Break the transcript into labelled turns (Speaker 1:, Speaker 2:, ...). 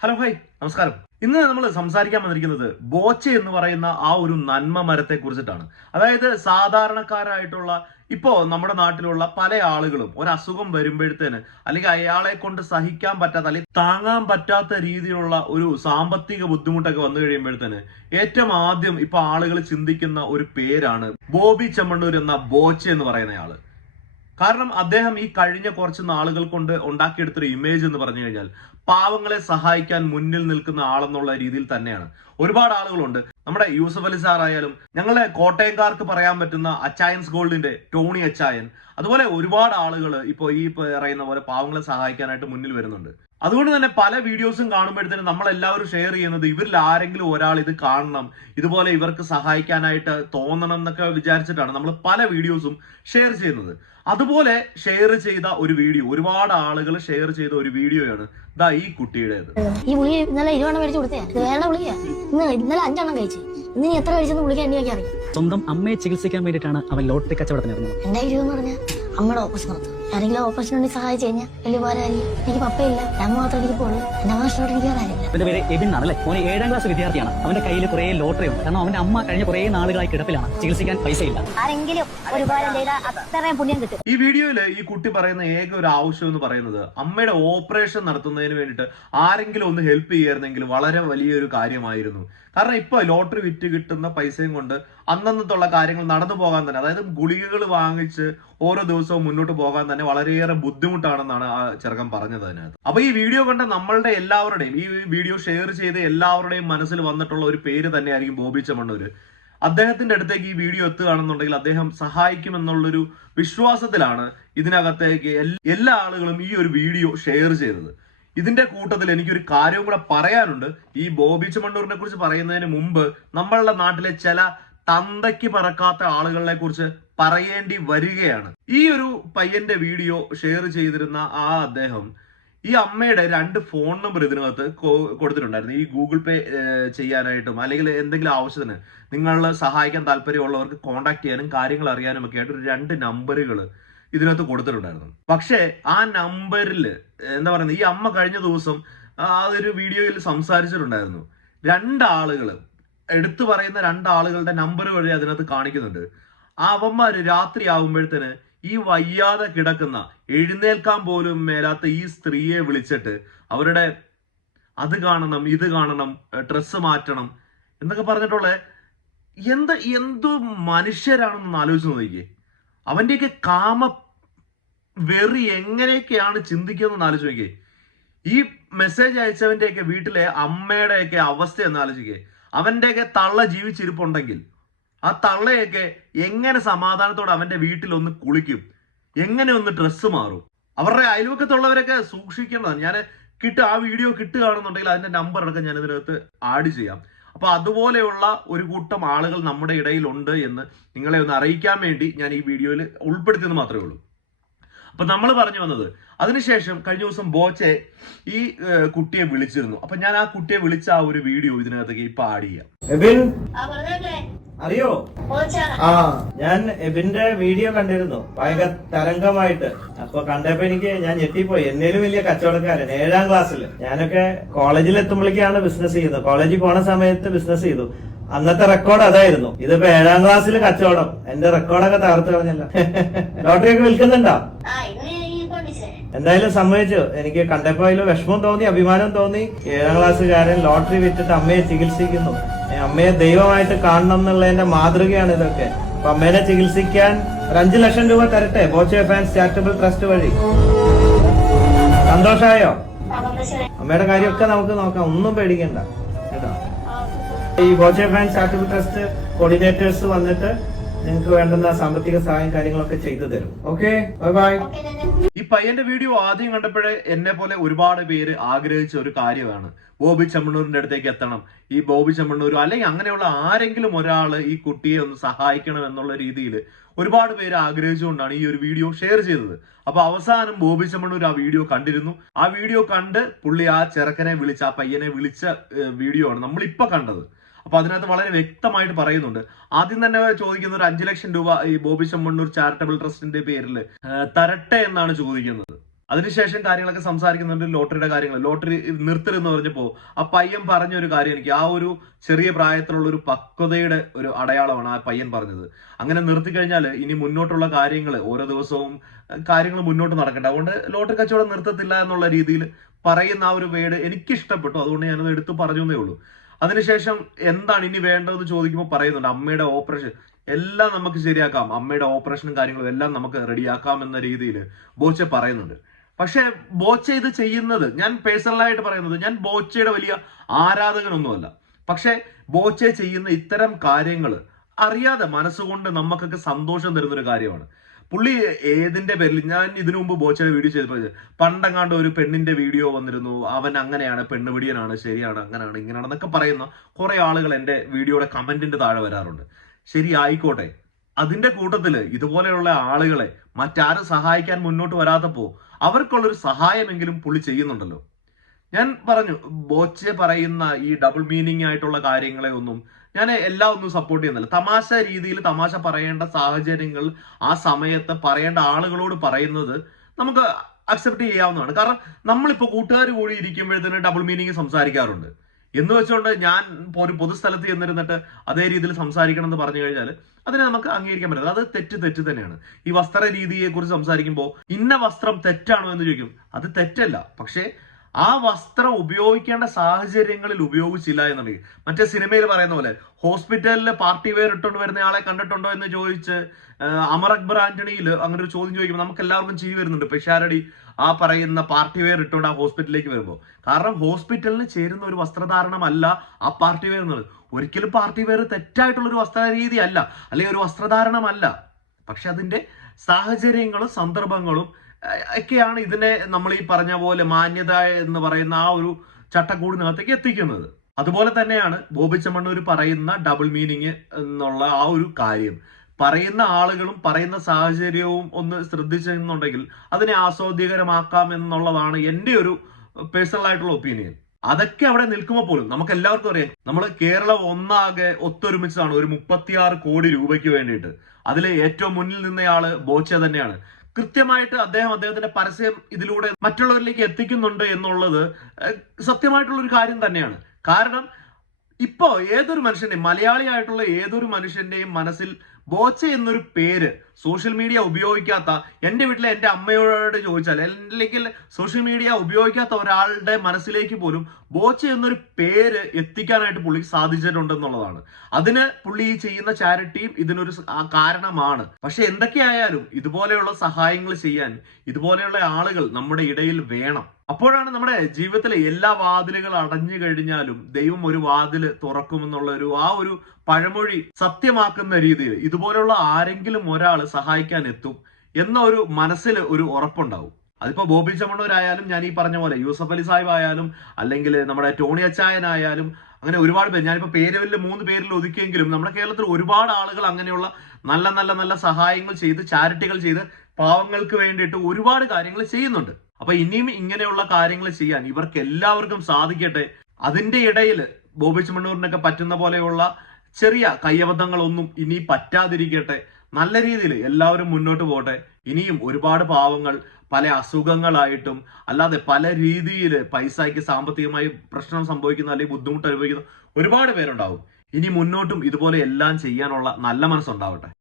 Speaker 1: Hello hi നമസ്കാരം. ഇന്ന് നമ്മൾ സംസാരിക്കാൻ വന്നിരിക്കുന്നത് ബോച്ച എന്ന് പറയുന്ന ആ ഒരു നന്മ മരത്തെ കുറിച്ചിട്ടാണ്. അതായത് സാധാരണക്കാരായിട്ടുള്ള ഇപ്പോ നമ്മുടെ നാട്ടിലുള്ള പല ആളുകളും ഒരു അസുഖം വരുമ്പോഴത്തേന് അല്ലെങ്കിൽ അയാളെ കൊണ്ട് സഹിക്കാൻ പറ്റാത്ത അല്ലെങ്കിൽ താങ്ങാൻ പറ്റാത്ത രീതിയിലുള്ള ഒരു സാമ്പത്തിക ബുദ്ധിമുട്ടൊക്കെ വന്നു കഴിയുമ്പോഴത്തേന് ഏറ്റവും ആദ്യം ഇപ്പൊ ആളുകൾ ചിന്തിക്കുന്ന ഒരു പേരാണ് ബോബി ചെമ്മണ്ണൂർ എന്ന ബോച്ച എന്ന് പറയുന്നയാൾ കാരണം അദ്ദേഹം ഈ കഴിഞ്ഞ കുറച്ച് നാളുകൾ കൊണ്ട് ഉണ്ടാക്കിയെടുത്തൊരു ഇമേജ് എന്ന് പറഞ്ഞു കഴിഞ്ഞാൽ പാവങ്ങളെ സഹായിക്കാൻ മുന്നിൽ നിൽക്കുന്ന ആളെന്നുള്ള രീതിയിൽ തന്നെയാണ്. ഒരുപാട് ആളുകളുണ്ട്. നമ്മുടെ യൂസഫ് അലി സാർ ആയാലും ഞങ്ങളുടെ കോട്ടയംകാർക്ക് പറയാൻ പറ്റുന്ന അച്ചായൻസ് ഗോൾഡിന്റെ ടോണി അച്ചായൻ അതുപോലെ ഒരുപാട് ആളുകൾ ഇപ്പോൾ ഈ പറയുന്ന പോലെ പാവങ്ങളെ സഹായിക്കാനായിട്ട് മുന്നിൽ വരുന്നുണ്ട്. അതുകൊണ്ട് തന്നെ പല വീഡിയോസും കാണുമ്പോഴത്തേനും നമ്മൾ എല്ലാവരും ഷെയർ ചെയ്യുന്നത് ഇവരിൽ ആരെങ്കിലും ഒരാൾ ഇത് കാണണം ഇതുപോലെ ഇവർക്ക് സഹായിക്കാനായിട്ട് തോന്നണം എന്നൊക്കെ വിചാരിച്ചിട്ടാണ് നമ്മൾ പല വീഡിയോസും ഷെയർ ചെയ്യുന്നത്. അതുപോലെ ഷെയർ ചെയ്ത ഒരു വീഡിയോ ഒരുപാട് ആളുകൾ ഷെയർ ചെയ്ത ഒരു വീഡിയോയാണ് ദാ ഈ കുട്ടിയുടേത്.
Speaker 2: ഈ ഗുളിക ഇന്നലെ ഇരുപതെണ്ണം മേടിച്ചു കൊടുത്തേ. വേണ്ട ഗുളിക ഇന്ന് ഇന്നലെ അഞ്ചെണ്ണം കഴിച്ചു. ഇന്ന് നീ എത്ര കഴിച്ചെന്ന് ഗുളിക എന്നെ അറിയാം.
Speaker 3: സ്വന്തം അമ്മയെ ചികിത്സിക്കാൻ വേണ്ടിയിട്ടാണ് അവൻ ലോട്ടറി കച്ചവടത്തിന് ഇറങ്ങുന്നത്.
Speaker 2: എന്റെ ഇരുപതെന്ന് പറഞ്ഞാൽ അമ്മയുടെ ഓപ്പറേഷൻ നടത്തും ആരെങ്കിലും ഓപ്പറേഷൻ വേണ്ടി സഹായിച്ചു കഴിഞ്ഞാൽ വലിയ ഉപകാരമായിരിക്കും എനിക്ക് പപ്പയില്ല. അമ്മ മാത്രം എനിക്ക് പോകുള്ളൂ എന്റെ നഷ്ടമായിട്ട് എനിക്ക് വേറെ
Speaker 3: അവന്റെ പേര് എബിൻ ആണല്ലേ അല്ലേ? ഓന് ഏഴാം ക്ലാസ് വിദ്യാർത്ഥിയാണ്. അവന്റെ കയ്യിൽ കുറെ ലോട്ടറി ഉണ്ട്. കാരണം അവന്റെ അമ്മ കഴിഞ്ഞ കുറെ നാളുകളായി കിടപ്പിലാണ്. ചികിത്സിക്കാൻ പൈസ ഇല്ല
Speaker 2: ആരെങ്കിലും ഒരു ഉപകാരം ചെയ്താൽ അത്രയും പുണ്യം കിട്ടും.
Speaker 1: ഈ വീഡിയോയിൽ ഈ കുട്ടി പറയുന്ന ഏക ഒരു ആവശ്യം എന്ന് പറയുന്നത് അമ്മയുടെ ഓപ്പറേഷൻ നടത്തുന്നതിന് വേണ്ടിയിട്ട് ആരെങ്കിലും ഒന്ന് ഹെൽപ്പ് ചെയ്യായിരുന്നെങ്കിൽ വളരെ വലിയൊരു കാര്യമായിരുന്നു. കാരണം ഇപ്പൊ ലോട്ടറി വിറ്റ് കിട്ടുന്ന പൈസയും കൊണ്ട് അന്നന്നത്തുള്ള കാര്യങ്ങൾ നടന്നു പോകാൻ തന്നെ അതായത് ഗുളികകൾ വാങ്ങിച്ച് ഓരോ ദിവസവും മുന്നോട്ട് പോകാൻ തന്നെ വളരെയേറെ ബുദ്ധിമുട്ടാണെന്നാണ് ആ ചെറുക്കൻ പറഞ്ഞത് അതിനകത്ത്. അപ്പൊ ഈ വീഡിയോ കണ്ട നമ്മളുടെ എല്ലാവരുടെയും ഈ വീഡിയോ ഷെയർ ചെയ്ത് എല്ലാവരുടെയും മനസ്സിൽ വന്നിട്ടുള്ള ഒരു പേര് തന്നെയായിരിക്കും ബോബി ചെമ്മണ്ണൂര്. അദ്ദേഹത്തിന്റെ അടുത്തേക്ക് ഈ വീഡിയോ എത്തുകയാണെന്നുണ്ടെങ്കിൽ അദ്ദേഹം സഹായിക്കുമെന്നുള്ളൊരു വിശ്വാസത്തിലാണ് ഇതിനകത്തേക്ക് എല്ലാ ആളുകളും ഈ ഒരു വീഡിയോ ഷെയർ ചെയ്തത്. ഇതിന്റെ കൂട്ടത്തിൽ എനിക്കൊരു കാര്യവും കൂടെ പറയാനുണ്ട്. ഈ ബോബി ചുമണ്ടൂറിനെ കുറിച്ച് പറയുന്നതിന് മുമ്പ് നമ്മളുടെ നാട്ടിലെ ചില തന്തയ്ക്ക് പറക്കാത്ത ആളുകളെ കുറിച്ച് പറയേണ്ടി വരികയാണ്. ഈ ഒരു പയ്യന്റെ വീഡിയോ ഷെയർ ചെയ്തിരുന്ന ആ അദ്ദേഹം ഈ അമ്മയുടെ രണ്ട് ഫോൺ നമ്പർ ഇതിനകത്ത് കൊടുത്തിട്ടുണ്ടായിരുന്നു. ഈ ഗൂഗിൾ പേ ചെയ്യാനായിട്ടും അല്ലെങ്കിൽ എന്തെങ്കിലും ആവശ്യത്തിന് നിങ്ങളെ സഹായിക്കാൻ താല്പര്യമുള്ളവർക്ക് കോൺടാക്ട് ചെയ്യാനും കാര്യങ്ങൾ അറിയാനും ഒക്കെ ആയിട്ട് രണ്ട് നമ്പറുകൾ ഇതിനകത്ത് കൊടുത്തിട്ടുണ്ടായിരുന്നു. പക്ഷേ ആ നമ്പറിൽ എന്താ പറയുന്നത് ഈ അമ്മ കഴിഞ്ഞ ദിവസം അതൊരു വീഡിയോയിൽ സംസാരിച്ചിട്ടുണ്ടായിരുന്നു. രണ്ടാളുകൾ എടുത്തു പറയുന്ന രണ്ടാളുകളുടെ നമ്പർ വഴി അതിനകത്ത് കാണിക്കുന്നുണ്ട്. ആ അവന്മാര് രാത്രി ആകുമ്പോഴത്തേന് ഈ വയ്യാതെ കിടക്കുന്ന എഴുന്നേൽക്കാൻ പോലും മേലാത്ത ഈ സ്ത്രീയെ വിളിച്ചിട്ട് അവരുടെ അത് കാണണം ഇത് കാണണം ഡ്രസ്സ് മാറ്റണം എന്നൊക്കെ പറഞ്ഞിട്ടുള്ള എന്ത് എന്തു മനുഷ്യരാണെന്ന് ആലോചിച്ച് നോക്കിയേ. അവന്റെയൊക്കെ കാമ വെറി എങ്ങനെയൊക്കെയാണ് ചിന്തിക്കുന്നതെന്ന് ആലോചിച്ച് നോക്കിയേ. ഈ മെസ്സേജ് അയച്ചവന്റെയൊക്കെ വീട്ടിലെ അമ്മയുടെയൊക്കെ അവസ്ഥ എന്ന് ആലോചിക്കേ. അവന്റെയൊക്കെ തള്ള ജീവിച്ചിരിപ്പുണ്ടെങ്കിൽ ആ തള്ളയൊക്കെ എങ്ങനെ സമാധാനത്തോടെ അവന്റെ വീട്ടിൽ ഒന്ന് കുളിക്കും? എങ്ങനെ ഒന്ന് ഡ്രസ്സ് മാറും? അവരുടെ അയൽവക്കത്തുള്ളവരൊക്കെ സൂക്ഷിക്കേണ്ടതാണ്. ഞാൻ കിട്ടുക ആ വീഡിയോ കിട്ടുകയാണെന്നുണ്ടെങ്കിൽ അതിന്റെ നമ്പർ അടക്കം ഞാൻ ഇതിനകത്ത് ആഡ് ചെയ്യാം. അപ്പൊ അതുപോലെയുള്ള ഒരു കൂട്ടം ആളുകൾ നമ്മുടെ ഇടയിലുണ്ട് എന്ന് നിങ്ങളെ ഒന്ന് അറിയിക്കാൻ വേണ്ടി ഞാൻ ഈ വീഡിയോയിൽ ഉൾപ്പെടുത്തിയെന്ന് മാത്രമേ ഉള്ളൂ. അപ്പൊ നമ്മൾ പറഞ്ഞു വന്നത് അതിനുശേഷം കഴിഞ്ഞ ദിവസം ബോച്ചെ ഈ കുട്ടിയെ വിളിച്ചിരുന്നു. അപ്പൊ ഞാൻ ആ കുട്ടിയെ വിളിച്ച ആ ഒരു വീഡിയോ ഇതിനകത്തേക്ക് ഇപ്പൊ ആഡ് ചെയ്യാം.
Speaker 4: അറിയോ? ആ ഞാൻ എബിന്റെ വീഡിയോ കണ്ടിരുന്നു. ഭയങ്കര തരംഗമായിട്ട്. അപ്പൊ കണ്ടപ്പോ എനിക്ക് ഞാൻ ഞെട്ടിപ്പോയി. എന്നേലും വലിയ കച്ചവടക്കാരൻ. ഏഴാം ക്ലാസ്സിൽ ഞാനൊക്കെ കോളേജിൽ എത്തുമ്പോഴേക്കാണ് ബിസിനസ് ചെയ്യുന്നത്. കോളേജിൽ പോണ സമയത്ത് ബിസിനസ് ചെയ്തു. അന്നത്തെ റെക്കോർഡ് അതായിരുന്നു. ഇതിപ്പോ ഏഴാം ക്ലാസ്സിൽ കച്ചവടം. എന്റെ റെക്കോർഡൊക്കെ തകർത്ത് കളഞ്ഞല്ലോ. ലോട്ടറി ഒക്കെ വിൽക്കുന്നുണ്ടോ? എന്തായാലും സമ്മതിച്ചു. എനിക്ക് കണ്ടപ്പോ അതിൽ വിഷമം തോന്നി അഭിമാനം തോന്നി. ഏഴാം ക്ലാസ്സുകാരൻ ലോട്ടറി വിറ്റിട്ട് അമ്മയെ ചികിത്സിക്കുന്നു. അമ്മയെ ദൈവമായിട്ട് കാണണം എന്നുള്ളതിന്റെ മാതൃകയാണ് ഇതൊക്കെ. അപ്പൊ അമ്മേനെ ചികിത്സിക്കാൻ ഒരു അഞ്ചു ലക്ഷം രൂപ തരട്ടെ? ബോച്ചെ ഫാൻസ് ചാരിറ്റബിൾ ട്രസ്റ്റ് വഴി. സന്തോഷമായോ. അമ്മയുടെ കാര്യമൊക്കെ നമുക്ക് നോക്കാം. ഒന്നും പേടിക്കണ്ട. ഈ ഗോജ ബാങ്ക് ചാരിറ്റബിൾ ട്രസ്റ്റ് കോർഡിനേറ്റേഴ്സ് വന്നിട്ട് നിങ്ങൾക്ക് വേണ്ടുന്ന സാമ്പത്തിക സഹായം കാര്യങ്ങളൊക്കെ ചെയ്തു തരും. ഓക്കെ ബൈ ബൈ
Speaker 1: ഈ പയ്യന്റെ വീഡിയോ ആദ്യം കണ്ടപ്പോഴേ എന്നെ പോലെ ഒരുപാട് പേര് ആഗ്രഹിച്ച ഒരു കാര്യമാണ്. ബോബി ചമ്മണ്ണൂരിന്റെ അടുത്തേക്ക് എത്തണം. ഈ ബോബി ചെമ്മണ്ണൂർ അല്ലെങ്കിൽ അങ്ങനെയുള്ള ആരെങ്കിലും ഒരാൾ ഈ കുട്ടിയെ ഒന്ന് സഹായിക്കണം എന്നുള്ള രീതിയിൽ ഒരുപാട് പേര് ആഗ്രഹിച്ചുകൊണ്ടാണ് ഈ ഒരു വീഡിയോ ഷെയർ ചെയ്തത്. അപ്പൊ അവസാനം ബോബി ചമ്മണ്ണൂർ ആ വീഡിയോ കണ്ടിരുന്നു. ആ വീഡിയോ കണ്ട് പുള്ളി ആ ചെറുക്കനെ വിളിച്ച ആ പയ്യനെ വിളിച്ച വീഡിയോ ആണ് നമ്മളിപ്പോ കണ്ടത്. അപ്പൊ അതിനകത്ത് വളരെ വ്യക്തമായിട്ട് പറയുന്നുണ്ട്. ആദ്യം തന്നെ ചോദിക്കുന്ന ഒരു അഞ്ചു ലക്ഷം രൂപ ഈ ബോബി ചെമ്മണ്ണൂർ ചാരിറ്റബിൾ ട്രസ്റ്റിന്റെ പേരിൽ തരട്ടെ എന്നാണ് ചോദിക്കുന്നത്. അതിനുശേഷം കാര്യങ്ങളൊക്കെ സംസാരിക്കുന്നുണ്ട് ലോട്ടറിയുടെ കാര്യങ്ങൾ. ലോട്ടറി നിർത്തരുന്ന് പറഞ്ഞപ്പോൾ ആ പയ്യൻ പറഞ്ഞ ഒരു കാര്യം എനിക്ക് ആ ഒരു ചെറിയ പ്രായത്തിലുള്ള ഒരു പക്വതയുടെ ഒരു അടയാളമാണ് ആ പയ്യൻ പറഞ്ഞത്. അങ്ങനെ നിർത്തി കഴിഞ്ഞാൽ ഇനി മുന്നോട്ടുള്ള കാര്യങ്ങൾ ഓരോ ദിവസവും കാര്യങ്ങൾ മുന്നോട്ട് നടക്കട്ടെ. അതുകൊണ്ട് ലോട്ടറി കച്ചവടം നിർത്തത്തില്ല എന്നുള്ള രീതിയിൽ പറയുന്ന ആ ഒരു വേഡ് എനിക്ക് ഇഷ്ടപ്പെട്ടു അതുകൊണ്ട് ഞാനത് എടുത്തു പറഞ്ഞു ഉള്ളൂ. അതിനുശേഷം എന്താണ് ഇനി വേണ്ടതെന്ന് ചോദിക്കുമ്പോൾ പറയുന്നുണ്ട്. അമ്മയുടെ ഓപ്പറേഷൻ എല്ലാം നമുക്ക് ശരിയാക്കാം. അമ്മയുടെ ഓപ്പറേഷനും കാര്യങ്ങളും എല്ലാം നമുക്ക് റെഡിയാക്കാം എന്ന രീതിയിൽ ബോച്ച പറയുന്നുണ്ട്. പക്ഷേ ബോച്ച ഇത് ചെയ്യുന്നത് ഞാൻ പേഴ്സണലായിട്ട് പറയുന്നത് ഞാൻ ബോച്ചയുടെ വലിയ ആരാധകനൊന്നുമല്ല. പക്ഷേ ബോച്ച ചെയ്യുന്ന ഇത്തരം കാര്യങ്ങൾ അറിയാതെ മനസ്സുകൊണ്ട് നമുക്കൊക്കെ സന്തോഷം തരുന്നൊരു കാര്യമാണ്. പുള്ളി ഏതിന്റെ പേരിൽ ഞാൻ ഇതിനു മുമ്പ് ബോച്ചയുടെ വീഡിയോ ചെയ്തപ്പോൾ പണ്ടെങ്ങാണ്ട് ഒരു പെണ്ണിന്റെ വീഡിയോ വന്നിരുന്നു. അവൻ അങ്ങനെയാണ് പെണ്ണുപിടിയനാണ് ശരിയാണ് അങ്ങനെയാണ് ഇങ്ങനെയാണെന്നൊക്കെ പറയുന്ന കുറെ ആളുകൾ എന്റെ വീഡിയോയുടെ കമന്റിന്റെ താഴെ വരാറുണ്ട്. ശരി ആയിക്കോട്ടെ. അതിന്റെ കൂട്ടത്തിൽ ഇതുപോലെയുള്ള ആളുകളെ മറ്റാരും സഹായിക്കാൻ മുന്നോട്ട് വരാത്തപ്പോ അവർക്കുള്ളൊരു സഹായമെങ്കിലും പുള്ളി ചെയ്യുന്നുണ്ടല്ലോ. ഞാൻ പറഞ്ഞു ബോച്ചെ പറയുന്ന ഈ ഡബിൾ മീനിങ് ആയിട്ടുള്ള കാര്യങ്ങളെ ഒന്നും ഞാൻ എല്ലാം ഒന്നും സപ്പോർട്ട് ചെയ്യുന്നില്ല. തമാശ രീതിയിൽ തമാശ പറയേണ്ട സാഹചര്യങ്ങൾ ആ സമയത്ത് പറയേണ്ട ആളുകളോട് പറയുന്നത് നമുക്ക് അക്സെപ്റ്റ് ചെയ്യാവുന്നതാണ്. കാരണം നമ്മളിപ്പോൾ കൂട്ടുകാർ കൂടി ഇരിക്കുമ്പോഴത്തേന് ഡബിൾ മീനിങ് സംസാരിക്കാറുണ്ട്. എന്ന് വെച്ചുകൊണ്ട് ഞാൻ ഒരു പൊതുസ്ഥലത്ത് ചെന്നിരുന്നിട്ട് അതേ രീതിയിൽ സംസാരിക്കണം എന്ന് പറഞ്ഞു കഴിഞ്ഞാൽ അതിനെ നമുക്ക് അംഗീകരിക്കാൻ പറ്റില്ല. അത് തെറ്റ് തെറ്റ് തന്നെയാണ്. ഈ വസ്ത്ര രീതിയെക്കുറിച്ച് സംസാരിക്കുമ്പോൾ ഇന്ന വസ്ത്രം തെറ്റാണോ എന്ന് ചോദിക്കും. അത് തെറ്റല്ല. പക്ഷേ ആ വസ്ത്രം ഉപയോഗിക്കേണ്ട സാഹചര്യങ്ങളിൽ ഉപയോഗിച്ചില്ല എന്നുണ്ടെങ്കിൽ മറ്റേ സിനിമയിൽ പറയുന്ന പോലെ ഹോസ്പിറ്റലിൽ പാർട്ടി വെയർ ഇട്ടുകൊണ്ട് വരുന്ന ആളെ കണ്ടിട്ടുണ്ടോ എന്ന് ചോദിച്ച് അമർ അക്ബർ ആന്റണിയിൽ അങ്ങനെ ഒരു ചോദ്യം ചോദിക്കുമ്പോൾ നമുക്ക് എല്ലാവർക്കും ചിരി വരുന്നുണ്ട്. പെഷാരടി ആ പറയുന്ന പാർട്ടി വെയർ ഇട്ടുകൊണ്ട് ആ ഹോസ്പിറ്റലിലേക്ക് വരുമ്പോൾ. കാരണം ഹോസ്പിറ്റലിന് ചേരുന്ന ഒരു വസ്ത്രധാരണമല്ല ആ പാർട്ടി വെയർ എന്നുള്ളത്. ഒരിക്കലും പാർട്ടി വെയർ തെറ്റായിട്ടുള്ള ഒരു വസ്ത്രരീതി അല്ല അല്ലെങ്കിൽ ഒരു വസ്ത്രധാരണമല്ല. പക്ഷെ അതിന്റെ സാഹചര്യങ്ങളും സന്ദർഭങ്ങളും ഒക്കെയാണ് ഇതിനെ നമ്മൾ ഈ പറഞ്ഞ പോലെ മാന്യത എന്ന് പറയുന്ന ആ ഒരു ചട്ടക്കൂടിനകത്തേക്ക് എത്തിക്കുന്നത്. അതുപോലെ തന്നെയാണ് ബോബി പറയുന്ന ഡബിൾ മീനിങ് എന്നുള്ള ആ ഒരു കാര്യം. പറയുന്ന ആളുകളും പറയുന്ന സാഹചര്യവും ഒന്ന് ശ്രദ്ധിച്ചെന്നുണ്ടെങ്കിൽ അതിനെ ആസ്വാദ്യകരമാക്കാം എന്നുള്ളതാണ് എന്റെ ഒരു പേഴ്സണൽ ആയിട്ടുള്ള ഒപ്പീനിയൻ അതൊക്കെ അവിടെ നിൽക്കുമ്പോൾ പോലും നമുക്ക് എല്ലാവർക്കും അറിയാം. നമ്മൾ കേരളം ഒന്നാകെ ഒത്തൊരുമിച്ചതാണ് ഒരു മുപ്പത്തിയാറ് കോടി രൂപയ്ക്ക് വേണ്ടിയിട്ട്. അതിൽ ഏറ്റവും മുന്നിൽ നിന്നയാൾ ബോച്ച തന്നെയാണ്. കൃത്യമായിട്ട് അദ്ദേഹം അദ്ദേഹത്തിന്റെ പരസ്യം ഇതിലൂടെ മറ്റുള്ളവരിലേക്ക് എത്തിക്കുന്നുണ്ട് എന്നുള്ളത് സത്യമായിട്ടുള്ള ഒരു കാര്യം തന്നെയാണ്. കാരണം ഇപ്പോ ഏതൊരു മനുഷ്യന്റെയും മലയാളിയായിട്ടുള്ള ഏതൊരു മനുഷ്യന്റെയും മനസ്സിൽ ബോച്ച എന്നൊരു പേര് സോഷ്യൽ മീഡിയ ഉപയോഗിക്കാത്ത എന്റെ വീട്ടിലെ എന്റെ അമ്മയോട് ചോദിച്ചാൽ അല്ലെങ്കിൽ സോഷ്യൽ മീഡിയ ഉപയോഗിക്കാത്ത ഒരാളുടെ മനസ്സിലേക്ക് പോലും ബോച്ച എന്നൊരു പേര് എത്തിക്കാനായിട്ട് പുള്ളിക്ക് സാധിച്ചിട്ടുണ്ടെന്നുള്ളതാണ്. അതിന് പുള്ളി ഈ ചെയ്യുന്ന ചാരിറ്റിയും ഇതിനൊരു കാരണമാണ്. പക്ഷെ എന്തൊക്കെയായാലും ഇതുപോലെയുള്ള സഹായങ്ങൾ ചെയ്യാൻ ഇതുപോലെയുള്ള ആളുകൾ നമ്മുടെ ഇടയിൽ വേണം. അപ്പോഴാണ് നമ്മുടെ ജീവിതത്തിലെ എല്ലാ വാതിലുകൾ അടഞ്ഞു കഴിഞ്ഞാലും ദൈവം ഒരു വാതിൽ തുറക്കുമെന്നുള്ള ഒരു ആ ഒരു പഴമൊഴി സത്യമാക്കുന്ന രീതിയിൽ ഇതുപോലുള്ള ആരെങ്കിലും ഒരാൾ സഹായിക്കാൻ എത്തും എന്ന ഒരു മനസ്സിൽ ഒരു ഉറപ്പുണ്ടാവും. അതിപ്പോ ബോബി ചമ്മണ്ണൂരായാലും ഞാൻ ഈ പറഞ്ഞ പോലെ യൂസഫ് അലി സാഹിബ് ആയാലും അല്ലെങ്കിൽ നമ്മുടെ ടോണി അച്ചായനായാലും അങ്ങനെ ഒരുപാട് പേര്. ഞാനിപ്പോ പേരുകളിൽ മൂന്ന് പേരിൽ ഒതുക്കിയെങ്കിലും നമ്മുടെ കേരളത്തിൽ ഒരുപാട് ആളുകൾ അങ്ങനെയുള്ള നല്ല നല്ല നല്ല സഹായങ്ങൾ ചെയ്ത് ചാരിറ്റികൾ ചെയ്ത് പാവങ്ങൾക്ക് വേണ്ടിയിട്ട് ഒരുപാട് കാര്യങ്ങൾ ചെയ്യുന്നുണ്ട്. അപ്പൊ ഇനിയും ഇങ്ങനെയുള്ള കാര്യങ്ങൾ ചെയ്യാൻ ഇവർക്ക് എല്ലാവർക്കും സാധിക്കട്ടെ. അതിന്റെ ഇടയിൽ ബോബി ചമ്മണ്ണൂരിനൊക്കെ പറ്റുന്ന പോലെയുള്ള ചെറിയ കയ്യബദ്ധങ്ങളൊന്നും ഇനി പറ്റാതിരിക്കട്ടെ. നല്ല രീതിയിൽ എല്ലാവരും മുന്നോട്ട് പോകട്ടെ. ഇനിയും ഒരുപാട് പാവങ്ങൾ പല അസുഖങ്ങളായിട്ടും അല്ലാതെ പല രീതിയിൽ പൈസയ്ക്ക് സാമ്പത്തികമായി പ്രശ്നം സംഭവിക്കുന്ന അല്ലെങ്കിൽ ബുദ്ധിമുട്ട് അനുഭവിക്കുന്ന. ഒരുപാട് പേരുണ്ടാവും. ഇനി മുന്നോട്ടും ഇതുപോലെ എല്ലാം ചെയ്യാനുള്ള നല്ല മനസ്സുണ്ടാവട്ടെ.